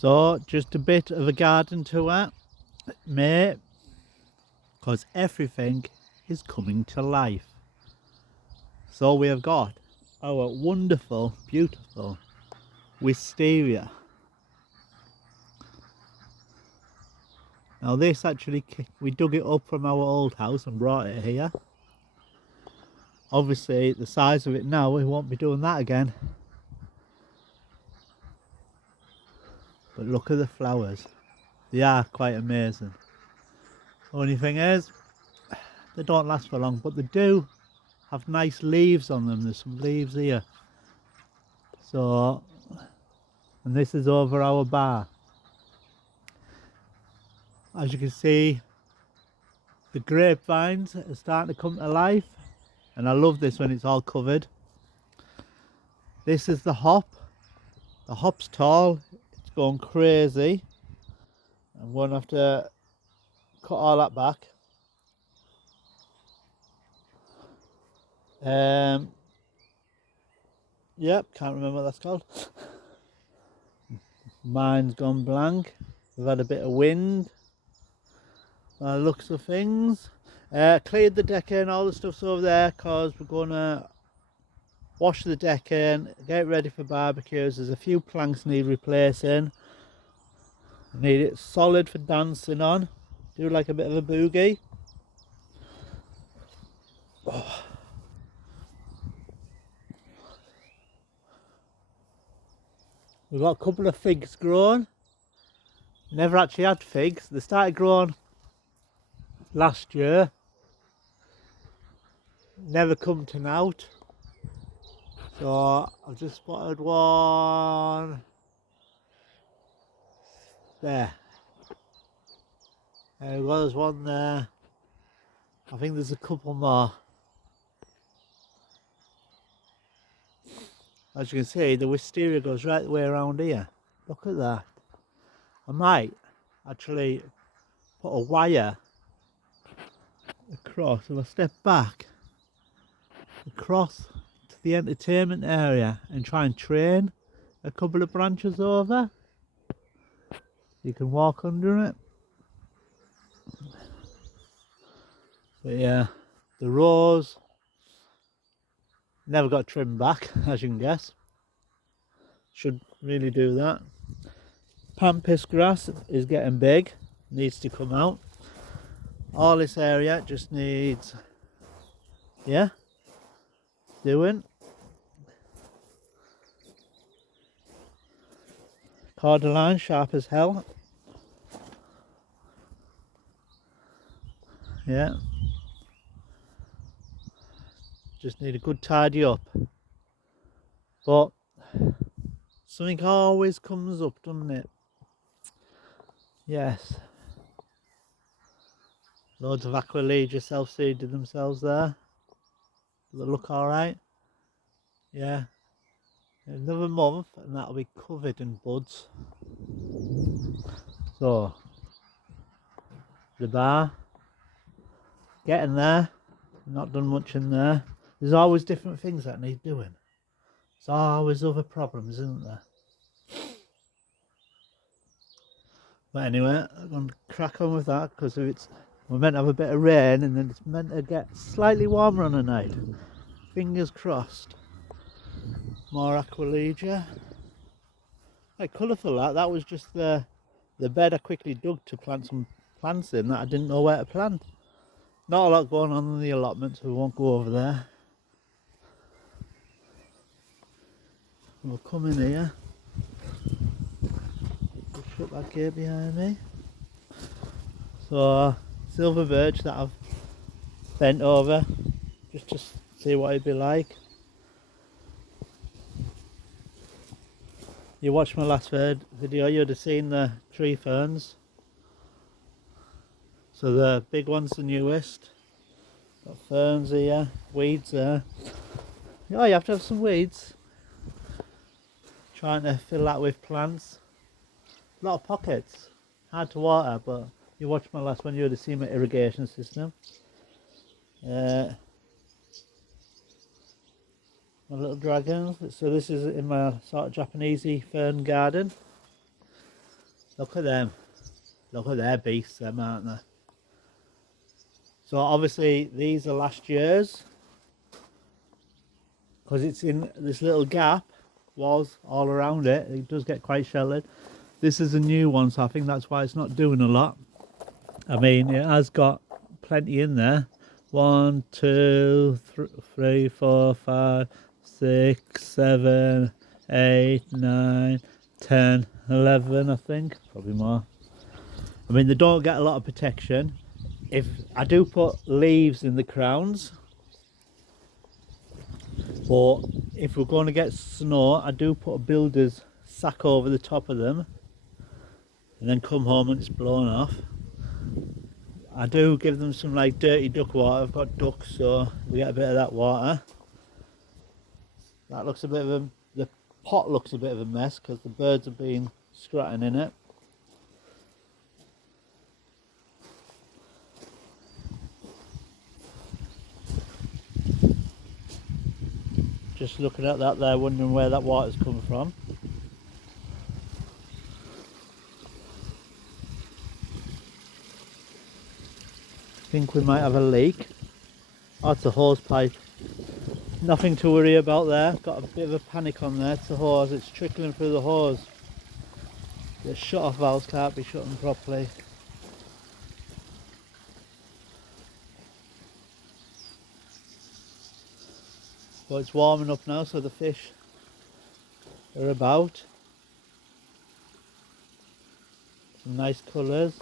So just a bit of a garden tour, mate, because everything is coming to life. So we have got our wonderful, beautiful wisteria. Now this actually, we dug it up from our old house and brought it here. Obviously the size of it now, we won't be doing that again. But look at the flowers. They are quite amazing. Only thing is, they don't last for long, but they do have nice leaves on them. There's some leaves here. So, and this is over our bar. As you can see, the grapevines are starting to come to life, and I love this when it's all covered. This is the hop. The hop's tall, it's going crazy. I'm going to have to cut all that back. Yep, can't remember what that's called. Mine's gone blank. We've had a bit of wind. Looks of things. Cleared the decking and all the stuff's over there because we're going to wash the decking, get ready for barbecues. There's a few planks need replacing. I need it solid for dancing on. Do like a bit of a boogie. Oh. We've got a couple of figs growing. Never actually had figs. They started growing last year. Never come to naught. So I've just spotted one there. There we go, there's one there. I think there's a couple more. As you can see, the wisteria goes right the way around here. Look at that. I might actually put a wire across, if I step back, across to the entertainment area and try and train a couple of branches over. You can walk under it. But yeah, the rose never got trimmed back, as you can guess. Should really do that. Pampas grass is getting big, needs to come out. All this area just needs, yeah, doing. Cordyline, sharp as hell. Yeah. Just need a good tidy up. But something always comes up, doesn't it? Yes. Loads of Aquilegia self-seeded themselves there. They look alright. Yeah. Another month and that'll be covered in buds. So, the bar. Getting there. Not done much in there. There's always different things that need doing. There's always other problems, isn't there? But anyway, I'm going to crack on with that because we're meant to have a bit of rain and then it's meant to get slightly warmer on the night. Fingers crossed. More Aquilegia. Quite colourful that. That was just the bed I quickly dug to plant some plants in that I didn't know where to plant. Not a lot going on in the allotment, so we won't go over there. We'll come in here. Shut that gate behind me. So, silver birch that I've bent over just to see what it'd be like. You watched my last video, you'd have seen the tree ferns. So the big one's the newest. Got ferns here, weeds there. Oh, you have to have some weeds. Trying to fill that with plants. A lot of pockets. Hard to water, but you watched my last one, you would have seen my irrigation system. My little dragons. So this is in my sort of Japanesey fern garden. Look at them. Look at their beasts, them, aren't they? So obviously these are last year's, because it's in this little gap, was all around it. It does get quite sheltered. This is a new one, so I think that's why it's not doing a lot. I mean, it has got plenty in there. 1, 2, 3, 4, 5, 6, 7, 8, 9, 10, 11, I think. Probably more. I mean, they don't get a lot of protection. If I do put leaves in the crowns, but if we're going to get snow, I do put a builder's sack over the top of them and then come home and it's blown off. I do give them some like dirty duck water. I've got ducks, so we get a bit of that water. That looks a bit of a, the pot looks a bit of a mess because the birds have been scratching in it. Just looking at that there, wondering where that water's coming from. I think we might have a leak. Oh, it's a hose pipe. Nothing to worry about there. Got a bit of a panic on there. It's the hose, it's trickling through the hose. The shut off valves can't be shutting properly. But it's warming up now, so the fish are about. Some nice colours.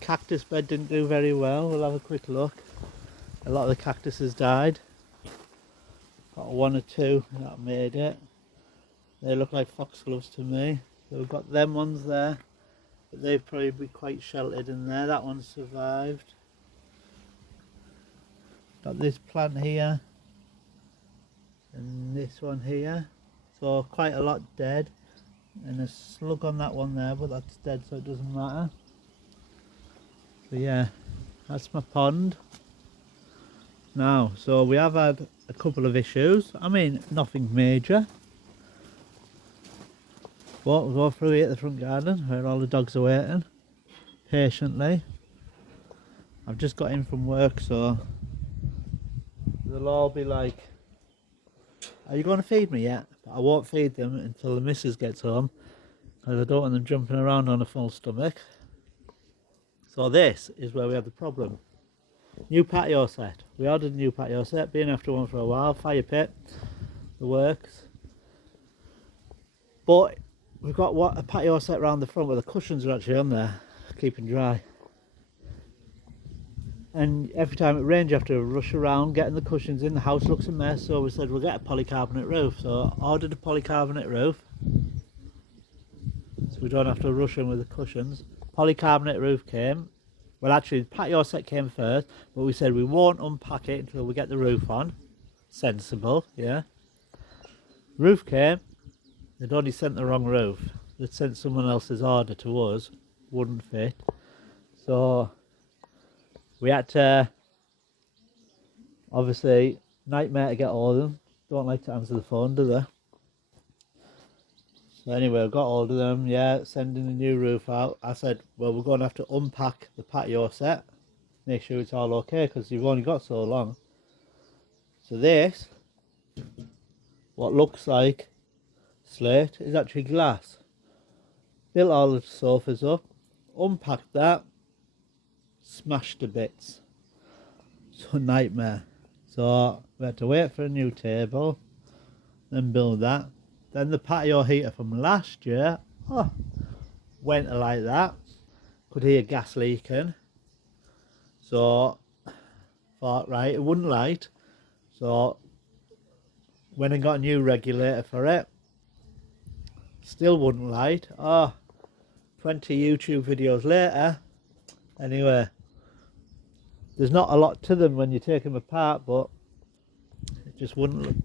Cactus bed didn't do very well. We'll have a quick look. A lot of the cactuses died. Got 1 or 2 that made it. They look like foxgloves to me. So we've got them ones there, but they've probably be quite sheltered in there. That one survived. Got this plant here and this one here, so quite a lot dead, and a slug on that one there, but that's dead, so it doesn't matter. So yeah, that's my pond now. So we have had a couple of issues. I mean, nothing major, but we'll go through here at the front garden where all the dogs are waiting patiently. I've just got in from work, so they'll all be like, "Are you going to feed me yet?" But I won't feed them until the missus gets home, because I don't want them jumping around on a full stomach. So this is where we have the problem. New patio set. We ordered a new patio set, been after one for a while. Fire pit, the works. But we've got a patio set around the front where the cushions are actually on there, keeping dry. And every time it rains you have to rush around getting the cushions in. The house looks a mess, so we said we'll get a polycarbonate roof. So I ordered a polycarbonate roof, so we don't have to rush in with the cushions. Polycarbonate roof came. Well, actually the patio set came first, but we said we won't unpack it until we get the roof on. Sensible, yeah. Roof came. They'd only sent the wrong roof. They'd sent someone else's order to us. Wouldn't fit. So we had to, obviously, nightmare to get all of them. Don't like to answer the phone, do they? So anyway, I got hold of them, yeah, sending the new roof out. I said, well, we're going to have to unpack the patio set, make sure it's all okay, because you've only got so long. So this, what looks like slate, is actually glass. Built all the sofas up, unpacked that, smashed to bits. So nightmare. So we had to wait for a new table, then build that. Then the patio heater from last year, went like that. Could hear gas leaking. So thought, right, it wouldn't light. So went and got a new regulator for it. Still wouldn't light. 20 YouTube videos later. Anyway, there's not a lot to them when you take them apart, but it just wouldn't.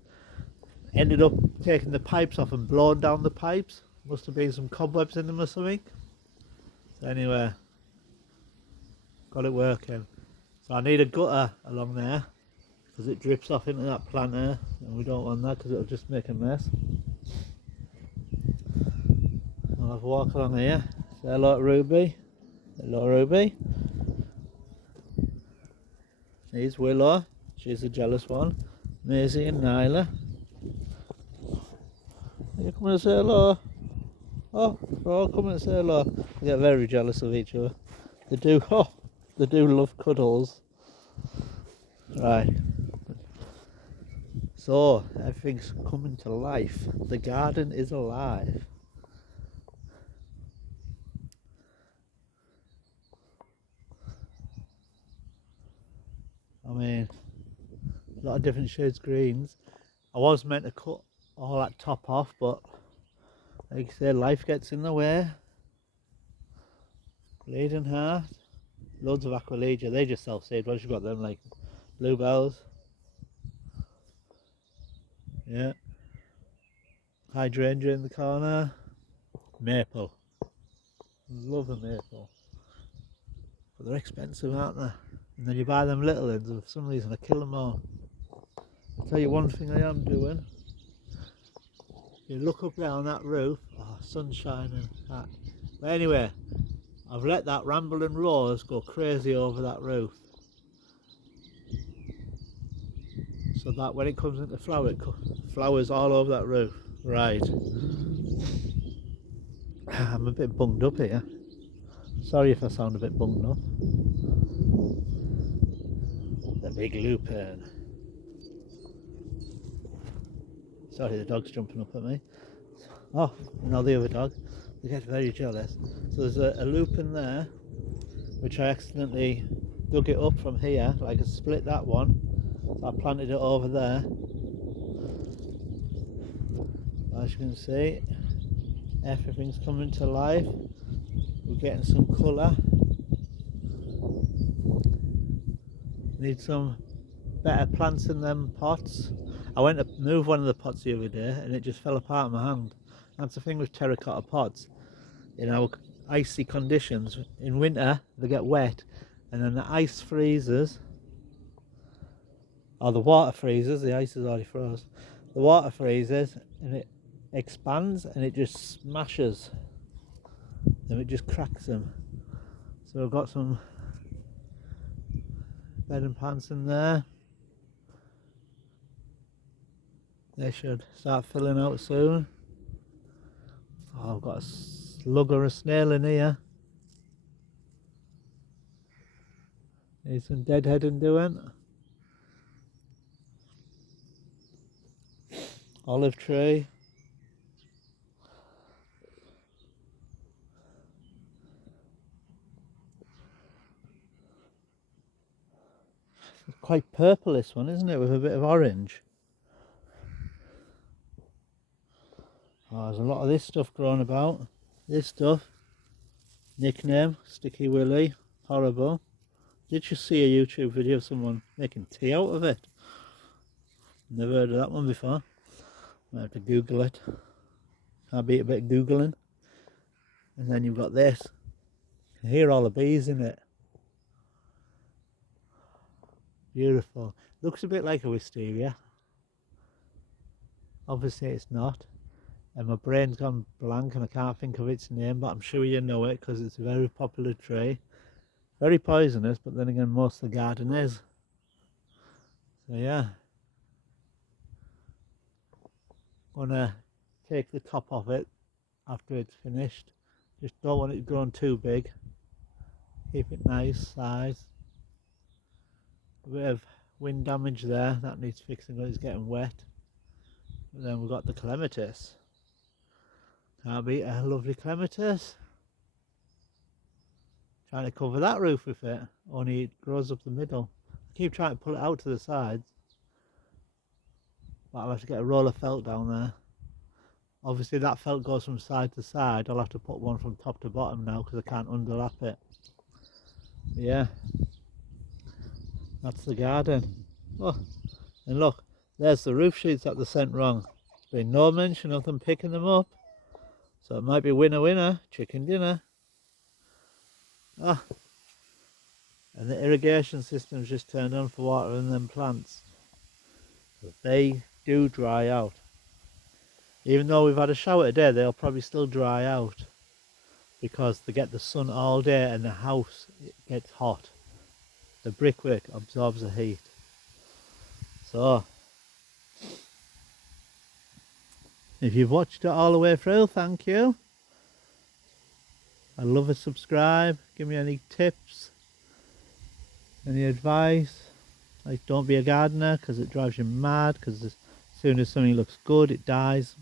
Ended up taking the pipes off and blowing down the pipes. Must have been some cobwebs in them or something. So anyway, got it working. So I need a gutter along there, because it drips off into that planter, and we don't want that because it'll just make a mess. I'll have a walk along here. Say hello to Ruby. Hello, Ruby. Here's Willow. She's the jealous one. Maisie and Nyla. You come and say hello. Oh, they're all coming and say hello. They get very jealous of each other. They do. Oh, they do love cuddles. Right. So, everything's coming to life. The garden is alive. I mean, a lot of different shades of greens. I was meant to cut all that top off, but like I said, life gets in the way. Bleeding heart. Loads of Aquilegia. They just self-seed. Once you've got them, like bluebells. Yeah. Hydrangea in the corner. Maple. Love a maple. But they're expensive, aren't they? And then you buy them little ones, and for some reason I kill them all. I'll tell you one thing I am doing. You look up there on that roof. Oh, sun's shining. But anyway, I've let that rambling rose go crazy over that roof. So that when it comes into flower, it flowers all over that roof. Right. I'm a bit bunged up here. Sorry if I sound a bit bunged up. The big lupin. Sorry, the dog's jumping up at me. Oh, no, the other dog. They get very jealous. So there's a lupin there, which I accidentally dug it up from here, like I split that one. So I planted it over there. As you can see, everything's coming to life. We're getting some colour. Need some better plants in them pots. I went to move one of the pots the other day and it just fell apart in my hand. That's the thing with terracotta pots. In our icy conditions, in winter they get wet and then the ice freezes, or the water freezes, the ice is already froze. The water freezes and it expands and it just smashes them, it just cracks them. So I've got some bedding plants in there. They should start filling out soon. Oh, I've got a slug or a snail in here. Need some deadheading doing. Olive tree. It's quite purple, this one, isn't it, with a bit of orange. Oh, there's a lot of this stuff growing about. This stuff. Nickname, Sticky Willy. Horrible. Did you see a YouTube video of someone making tea out of it? Never heard of that one before. Might have to Google it. Can't beat a bit of Googling. And then you've got this. You can hear all the bees in it. Beautiful. Looks a bit like a wisteria. Obviously it's not. And my brain's gone blank and I can't think of its name, but I'm sure you know it because it's a very popular tree. Very poisonous, but then again most of the garden is. So yeah. Gonna take the top off it after it's finished. Just don't want it grown too big. Keep it nice size. A bit of wind damage there, that needs fixing because it's getting wet. And then we've got the clematis. Can't beat a lovely clematis. Trying to cover that roof with it, only it grows up the middle. I keep trying to pull it out to the sides, but I'll have to get a roll of felt down there. Obviously that felt goes from side to side. I'll have to put one from top to bottom now because I can't underlap it. But yeah, that's the garden. Oh, and look, there's the roof sheets that they sent wrong. There's been no mention of them picking them up. So it might be winner winner, chicken dinner. Ah, and the irrigation system's just turned on for watering them plants. But they do dry out. Even though we've had a shower today, they'll probably still dry out. because they get the sun all day and the house gets hot. The brickwork absorbs the heat. So if you've watched it all the way through, thank you. I'd love a subscribe. Give me any tips, any advice. Like, don't be a gardener because it drives you mad, because as soon as something looks good it dies.